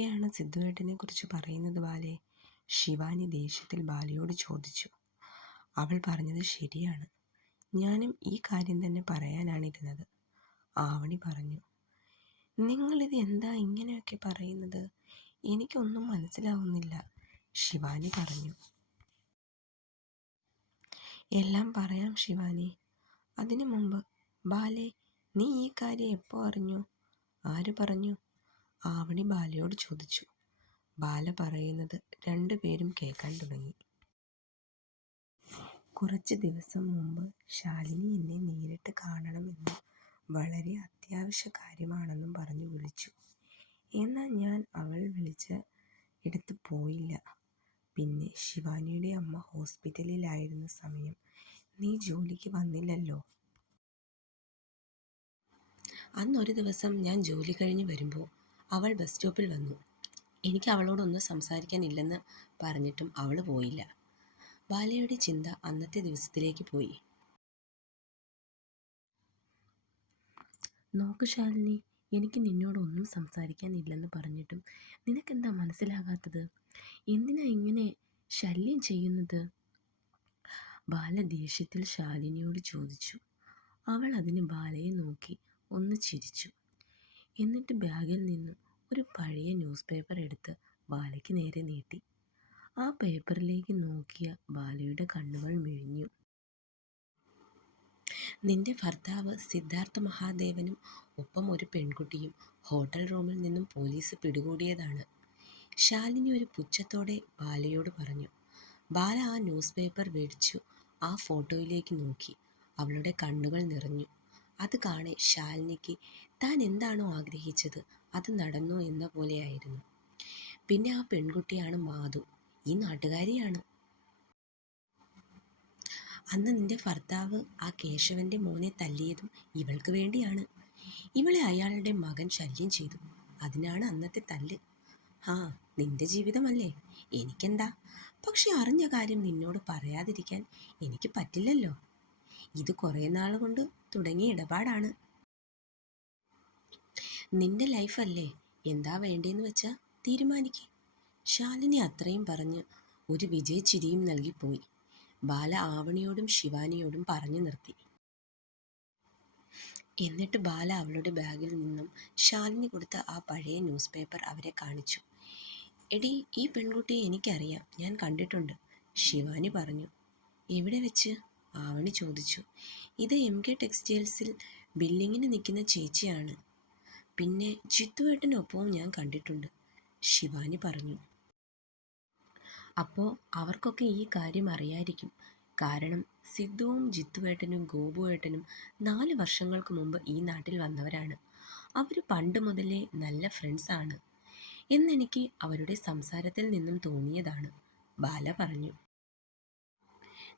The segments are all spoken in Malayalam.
എന്തൊക്കെയാണ് സിദ്ധുവേട്ടനെ കുറിച്ച് പറയുന്നത് ബാലേ? ശിവാനി ദേഷ്യത്തിൽ ബാലയോട് ചോദിച്ചു. അവൾ പറഞ്ഞത് ശരിയാണ്. ഞാനും ഈ കാര്യം തന്നെ പറയാനാണിരുന്നത്, ആവണി പറഞ്ഞു. നിങ്ങളിത് എന്താ ഇങ്ങനെയൊക്കെ പറയുന്നത്? എനിക്കൊന്നും മനസ്സിലാവുന്നില്ല, ശിവാനി പറഞ്ഞു. എല്ലാം പറയാം ശിവാനി. അതിനു മുമ്പ് ബാലേ, നീ ഈ കാര്യം എപ്പോൾ അറിഞ്ഞു? ആര് പറഞ്ഞു? ആവണി ബാലയോട് ചോദിച്ചു. ബാല പറയുന്നത് രണ്ടുപേരും കേൾക്കാൻ തുടങ്ങി. കുറച്ച് ദിവസം മുമ്പ് ശാലിനി എന്നെ നേരിട്ട് കാണണമെന്നും വളരെ അത്യാവശ്യ കാര്യമാണെന്നും പറഞ്ഞു വിളിച്ചു. എന്നാൽ ഞാൻ അവൾ വിളിച്ച ഇടത്ത് പോയില്ല. പിന്നെ ശിവാനിയുടെ അമ്മ ഹോസ്പിറ്റലിലായിരുന്ന സമയം നീ ജോലിക്ക് വന്നില്ലല്ലോ. അന്നൊരു ദിവസം ഞാൻ ജോലി കഴിഞ്ഞ് വരുമ്പോൾ അവൾ ബസ് സ്റ്റോപ്പിൽ വന്നു. എനിക്ക് അവളോടൊന്നും സംസാരിക്കാനില്ലെന്ന് പറഞ്ഞിട്ടും അവൾ പോയില്ല. ബാലയുടെ ചിന്ത അന്നത്തെ ദിവസത്തിലേക്ക് പോയി. നോക്ക് ശാലിനി, എനിക്ക് നിന്നോടൊന്നും സംസാരിക്കാനില്ലെന്ന് പറഞ്ഞിട്ടും നിനക്കെന്താ മനസ്സിലാകാത്തത്? എന്തിനാ ഇങ്ങനെ ശല്യം ചെയ്യുന്നത്? ബാല ദേഷ്യത്തിൽ ശാലിനിയോട് ചോദിച്ചു. അവൾ അതിന് ബാലയെ നോക്കി ഒന്ന് ചിരിച്ചു. എന്നിട്ട് ബാഗിൽ നിന്നും ഒരു പഴയ ന്യൂസ് പേപ്പർ എടുത്ത് ബാലയ്ക്ക് നേരെ നീട്ടി. ആ പേപ്പറിലേക്ക് നോക്കിയ ബാലയുടെ കണ്ണുകൾ മിഴിഞ്ഞു. നിന്റെ ഭർത്താവ് സിദ്ധാർത്ഥ മഹാദേവനും ഒപ്പം ഒരു പെൺകുട്ടിയും ഹോട്ടൽ റൂമിൽ നിന്നും പോലീസ് പിടികൂടിയതാണ്, ശാലിനി ഒരു പുച്ഛത്തോടെ ബാലയോട് പറഞ്ഞു. ബാല ആ ന്യൂസ് പേപ്പർ മേടിച്ചു ആ ഫോട്ടോയിലേക്ക് നോക്കി. അവളുടെ കണ്ണുകൾ നിറഞ്ഞു. അത് കാണെ ശാലിനിക്ക് താൻ എന്താണോ ആഗ്രഹിച്ചത് അത് നടന്നു എന്ന പോലെയായിരുന്നു. പിന്നെ ആ പെൺകുട്ടിയാണ് മാധു, ഈ നാട്ടുകാരിയാണ്. അന്ന് നിന്റെ ഭർത്താവ് ആ കേശവൻ്റെ മോനെ തല്ലിയതും ഇവൾക്ക് വേണ്ടിയാണ്. ഇവളെ അയാളുടെ മകൻ ശല്യം ചെയ്തു, അതിനാണ് അന്നത്തെ തല്ല്. ആ, നിന്റെ ജീവിതമല്ലേ, എനിക്കെന്താ. പക്ഷെ അറിഞ്ഞ കാര്യം നിന്നോട് പറയാതിരിക്കാൻ എനിക്ക് പറ്റില്ലല്ലോ. ഇത് കുറേ നാൾ കൊണ്ട് തുടങ്ങിയ ഇടപാടാണ്. നിന്റെ ലൈഫല്ലേ, എന്താ വേണ്ടതെന്ന് വെച്ചാൽ തീരുമാനിക്ക്. ശാലിനി അത്രയും പറഞ്ഞ് ഒരു വിജയച്ചിരിയും നൽകിപ്പോയി. ബാല ആവണിയോടും ശിവാനിയോടും പറഞ്ഞു നിർത്തി. എന്നിട്ട് ബാല അവളുടെ ബാഗിൽ നിന്നും ശാലിനി കൊടുത്ത ആ പഴയ ന്യൂസ് പേപ്പർ അവരെ കാണിച്ചു. എടി, ഈ പെൺകുട്ടിയെ എനിക്കറിയാം, ഞാൻ കണ്ടിട്ടുണ്ട്, ശിവാനി പറഞ്ഞു. എവിടെ വെച്ച്? ആവണി ചോദിച്ചു. ഇത് MK ടെക്സ്റ്റൈൽസിൽ ബില്ലിങ്ങിന് നിൽക്കുന്ന ചേച്ചിയാണ്. പിന്നെ ജിത്തുവേട്ടനൊപ്പവും ഞാൻ കണ്ടിട്ടുണ്ട്, ശിവാനി പറഞ്ഞു. അപ്പോൾ അവർക്കൊക്കെ ഈ കാര്യം അറിയായിരിക്കും. കാരണം സിദ്ധുവും ജിത്തുവേട്ടനും ഗോപുവേട്ടനും 4 വർഷങ്ങൾക്ക് മുമ്പ് ഈ നാട്ടിൽ വന്നവരാണ്. അവർ പണ്ട് മുതലേ നല്ല ഫ്രണ്ട്സാണ് എന്നെനിക്ക് അവരുടെ സംസാരത്തിൽ നിന്നും തോന്നിയതാണ്, ബാല പറഞ്ഞു.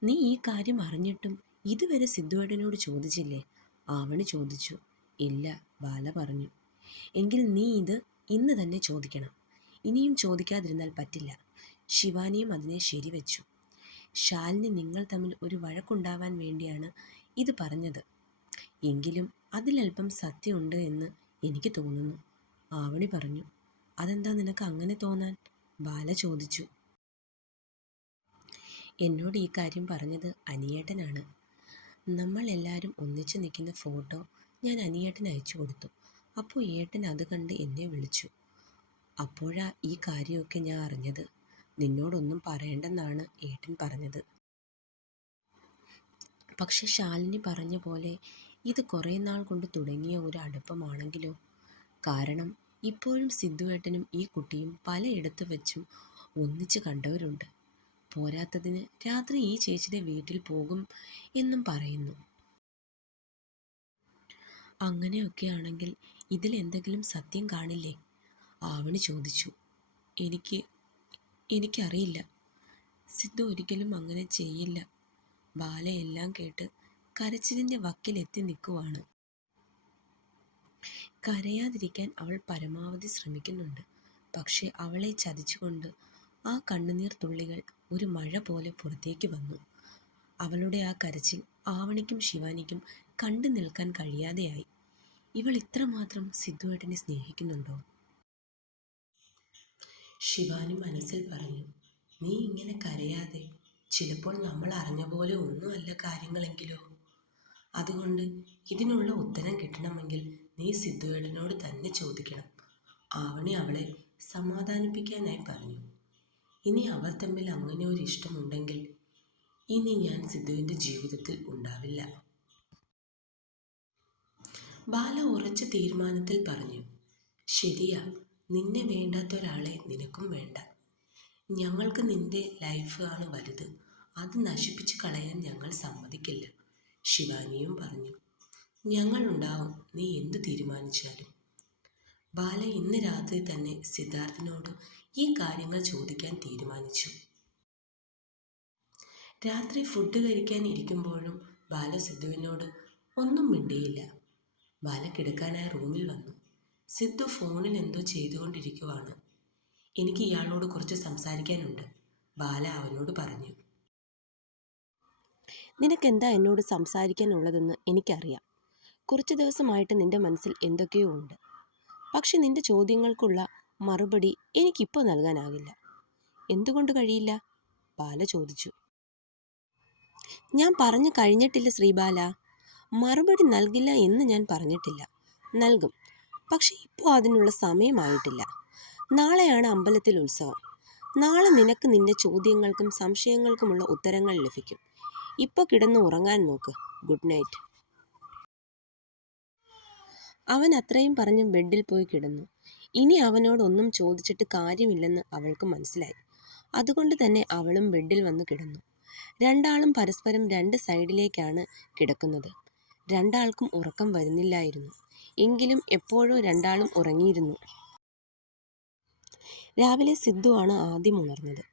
നീ ഈ കാര്യം അറിഞ്ഞിട്ടും ഇതുവരെ സിദ്ധുവേട്ടനോട് ചോദിച്ചില്ലേ? ആവണി ചോദിച്ചു. ഇല്ല, ബാല പറഞ്ഞു. എങ്കിൽ നീ ഇത് ഇന്ന് തന്നെ ചോദിക്കണം. ഇനിയും ചോദിക്കാതിരുന്നാൽ പറ്റില്ല, ശിവാനിയും അതിനെ ശരിവെച്ചു. ശാലിനി നിങ്ങൾ തമ്മിൽ ഒരു വഴക്കുണ്ടാവാൻ വേണ്ടിയാണ് ഇത് പറഞ്ഞത്. എങ്കിലും അതിലല്പം സത്യമുണ്ട് എന്ന് എനിക്ക് തോന്നുന്നു, ആവണി പറഞ്ഞു. അതെന്താ നിനക്ക് അങ്ങനെ തോന്നാൻ? ബാല ചോദിച്ചു. എന്നോട് ഈ കാര്യം പറഞ്ഞത് അനിയേട്ടനാണ്. നമ്മൾ എല്ലാവരും ഒന്നിച്ച് നിൽക്കുന്ന ഫോട്ടോ ഞാൻ അനിയേട്ടന് അയച്ചു കൊടുത്തു. അപ്പോൾ ഏട്ടൻ അത് കണ്ട് എന്നെ വിളിച്ചു. അപ്പോഴാ ഈ കാര്യമൊക്കെ ഞാൻ അറിഞ്ഞത്. നിന്നോടൊന്നും പറയണ്ടെന്നാണ് ഏട്ടൻ പറഞ്ഞത്. പക്ഷെ ശാലിനി പറഞ്ഞ പോലെ ഇത് കുറേ നാൾ കൊണ്ട് തുടങ്ങിയ ഒരു അടുപ്പമാണെങ്കിലോ? കാരണം ഇപ്പോഴും സിദ്ധുവേട്ടനും ഈ കുട്ടിയും പലയിടത്ത് വെച്ചും ഒന്നിച്ച് കണ്ടവരുണ്ട്. പോരാത്തതിന് രാത്രി ഈ ചേച്ചിയുടെ വീട്ടിൽ പോകും എന്നും പറയുന്നു. അങ്ങനെയൊക്കെയാണെങ്കിൽ ഇതിലെന്തെങ്കിലും സത്യം കാണില്ലേ? ആവണി ചോദിച്ചു. എനിക്കറിയില്ല. സിദ്ധു ഒരിക്കലും അങ്ങനെ ചെയ്യില്ല. ബാലയെല്ലാം കേട്ട് കരച്ചിലിൻ്റെ വക്കിലെത്തി നിൽക്കുവാണ്. കരയാതിരിക്കാൻ അവൾ പരമാവധി ശ്രമിക്കുന്നുണ്ട്. പക്ഷെ അവളെ ചതിച്ചുകൊണ്ട് ആ കണ്ണുനീർ തുള്ളികൾ ഒരു മഴ പോലെ പുറത്തേക്ക് വന്നു. അവളുടെ ആ കരച്ചിൽ ആവണിക്കും ശിവാനിക്കും കണ്ടു നിൽക്കാൻ കഴിയാതെയായി. ഇവൾ ഇത്രമാത്രം സിദ്ധുവേട്ടനെ സ്നേഹിക്കുന്നുണ്ടോ? ശിവാനി മനസ്സിൽ പറഞ്ഞു. നീ ഇങ്ങനെ കരയാതെ. ചിലപ്പോൾ നമ്മൾ അറിഞ്ഞ പോലെ ഒന്നുമല്ല കാര്യങ്ങളെങ്കിലോ. അതുകൊണ്ട് ഇതിനുള്ള ഉത്തരം കിട്ടണമെങ്കിൽ നീ സിദ്ധുവേട്ടനോട് തന്നെ ചോദിക്കണം. ആവണി അവളെ സമാധാനിപ്പിക്കാനായി പറഞ്ഞു. ഇനി അവർ തമ്മിൽ അങ്ങനെ ഒരു ഇഷ്ടമുണ്ടെങ്കിൽ ഇനി ഞാൻ സിദ്ധുവിൻ്റെ ജീവിതത്തിൽ ഉണ്ടാവില്ല. ബാല ഉറച്ച തീരുമാനത്തിൽ പറഞ്ഞു. ശരിയാ, നിന്നെ വേണ്ടാത്ത ഒരാളെ നിനക്കും വേണ്ട. ഞങ്ങൾക്ക് നിന്റെ ലൈഫ് ആണ് വലുത്. അത് നശിപ്പിച്ച് കളയാൻ ഞങ്ങൾ സമ്മതിക്കില്ല. ശിവാനിയും പറഞ്ഞു. ഞങ്ങളുണ്ടാവും, നീ എന്തു തീരുമാനിച്ചാലും. ബാല ഇന്ന് രാത്രി തന്നെ സിദ്ധാർത്ഥിനോട് ഈ കാര്യങ്ങൾ ചോദിക്കാൻ തീരുമാനിച്ചു. രാത്രി ഫുഡ് കഴിക്കാൻ ഇരിക്കുമ്പോഴും ബാല സിദ്ധുവിനോട് ഒന്നും മിണ്ടിയില്ല. ബാല കിടക്കാനായി റൂമിൽ വന്നു. സിദ്ധു ഫോണിൽ എന്തോ ചെയ്തുകൊണ്ടിരിക്കുവാണ്. എനിക്ക് ഇയാളോട് കുറച്ച് സംസാരിക്കാനുണ്ട്, ബാല അവനോട് പറഞ്ഞു. നിനക്കെന്താ എന്നോട് സംസാരിക്കാനുള്ളതെന്ന് എനിക്കറിയാം. കുറച്ച് ദിവസമായിട്ട് നിന്റെ മനസ്സിൽ എന്തൊക്കെയോ ഉണ്ട്. പക്ഷെ നിന്റെ ചോദ്യങ്ങൾക്കുള്ള മറുപടി എനിക്കിപ്പോൾ നൽകാനാകില്ല. എന്തുകൊണ്ട് കഴിയില്ല? ബാല ചോദിച്ചു. ഞാൻ പറഞ്ഞു കഴിഞ്ഞിട്ടില്ല ശ്രീബാല. മറുപടി നൽകില്ല എന്ന് ഞാൻ പറഞ്ഞിട്ടില്ല. നൽകും. പക്ഷെ ഇപ്പോൾ അതിനുള്ള സമയമായിട്ടില്ല. നാളെയാണ് അമ്പലത്തിൽ ഉത്സവം. നാളെ നിനക്ക് നിന്റെ ചോദ്യങ്ങൾക്കും സംശയങ്ങൾക്കുമുള്ള ഉത്തരങ്ങൾ ലഭിക്കും. ഇപ്പോൾ കിടന്ന് ഉറങ്ങാൻ നോക്ക്. Good night. അവൻ അത്രയും പറഞ്ഞ് ബെഡിൽ പോയി കിടന്നു. ഇനി അവനോടൊന്നും ചോദിച്ചിട്ട് കാര്യമില്ലെന്ന് അവൾക്ക് മനസ്സിലായി. അതുകൊണ്ട് തന്നെ അവളും ബെഡിൽ വന്ന് കിടന്നു. രണ്ടാളും പരസ്പരം രണ്ട് സൈഡിലേക്കാണ് കിടക്കുന്നത്. രണ്ടാൾക്കും ഉറക്കം വരുന്നില്ലായിരുന്നു. എങ്കിലും എപ്പോഴോ രണ്ടാളും ഉറങ്ങിയിരുന്നു. രാവിലെ സിദ്ധു ആണ് ആദ്യം ഉണർന്നത്.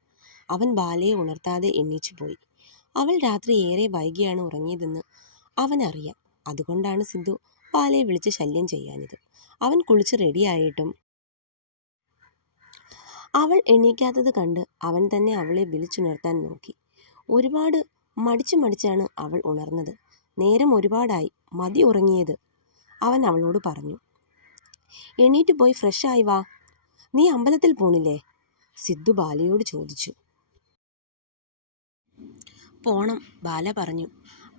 അവൻ ബാലയെ ഉണർത്താതെ എണ്ണീച്ചു പോയി. അവൾ രാത്രി ഏറെ വൈകിയാണ് ഉറങ്ങിയതെന്ന് അവനറിയാം. അതുകൊണ്ടാണ് സിദ്ധു ബാലയെ വിളിച്ച് ശല്യം ചെയ്യാഞ്ഞത്. അവൻ കുളിച്ച് റെഡിയായിട്ടും അവൾ എണീക്കാത്തത് കണ്ട് അവൻ തന്നെ അവളെ വിളിച്ചുണർത്താൻ നോക്കി. ഒരുപാട് മടിച്ചാണ് അവൾ ഉണർന്നത്. നേരം ഒരുപാടായി, മതി ഉറങ്ങിയത്. അവൻ അവളോട് പറഞ്ഞു. എണീറ്റ് പോയി ഫ്രഷായി വാ. നീ അമ്പലത്തിൽ പോണില്ലേ? സിദ്ധു ബാലയോട് ചോദിച്ചു. പോണം, ബാല പറഞ്ഞു.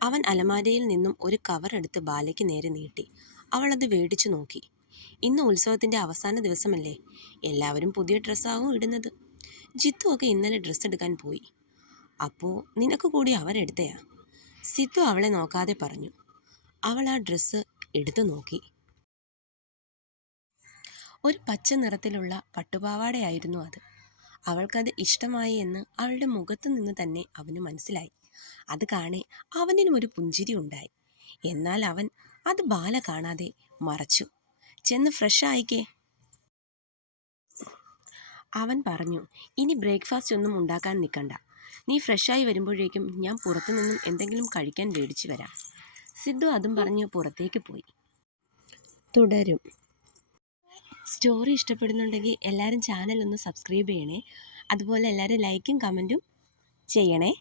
അവൻ അലമാരയിൽ നിന്നും ഒരു കവർ എടുത്ത് ബാലയ്ക്ക് നേരെ നീട്ടി. അവൾ അത് വേടിച്ചു നോക്കി. ഇന്ന് ഉത്സവത്തിൻ്റെ അവസാന ദിവസമല്ലേ? എല്ലാവരും പുതിയ ഡ്രസ്സാവും ഇടുന്നത്. ജിത്തു ഒക്കെ ഇന്നലെ ഡ്രസ്സ് എടുക്കാൻ പോയി. അപ്പോൾ നിനക്ക് കൂടി അവരെടുത്തയാ? സിദ്ധു അവളെ നോക്കാതെ പറഞ്ഞു. അവൾ ആ ഡ്രസ്സ് എടുത്തു നോക്കി. ഒരു പച്ച നിറത്തിലുള്ള പട്ടുപാവാടയായിരുന്നു അത്. അവൾക്കത് ഇഷ്ടമായി എന്ന് അവളുടെ മുഖത്തു നിന്ന് തന്നെ അവന് മനസ്സിലായി. അത് കാണെ അവനിലും ഒരു പുഞ്ചിരി ഉണ്ടായി. എന്നാൽ അവൻ അത് ബാല കാണാതെ മറച്ചു. ചെന്ന് ഫ്രഷ് ആയിക്കേ, അവൻ പറഞ്ഞു. ഇനി ബ്രേക്ക്ഫാസ്റ്റ് ഒന്നും ഉണ്ടാക്കാൻ നിൽക്കണ്ട. നീ ഫ്രഷായി വരുമ്പോഴേക്കും ഞാൻ പുറത്തു നിന്നും എന്തെങ്കിലും കഴിക്കാൻ മേടിച്ചു വരാം. സിദ്ധു അതും പറഞ്ഞു പുറത്തേക്ക് പോയി. തുടരും. സ്റ്റോറി ഇഷ്ടപ്പെടുന്നുണ്ടെങ്കിൽ എല്ലാവരും ചാനൽ ഒന്ന് സബ്സ്ക്രൈബ് ചെയ്യണേ. അതുപോലെ എല്ലാവരും ലൈക്കും കമൻറ്റും ചെയ്യണേ.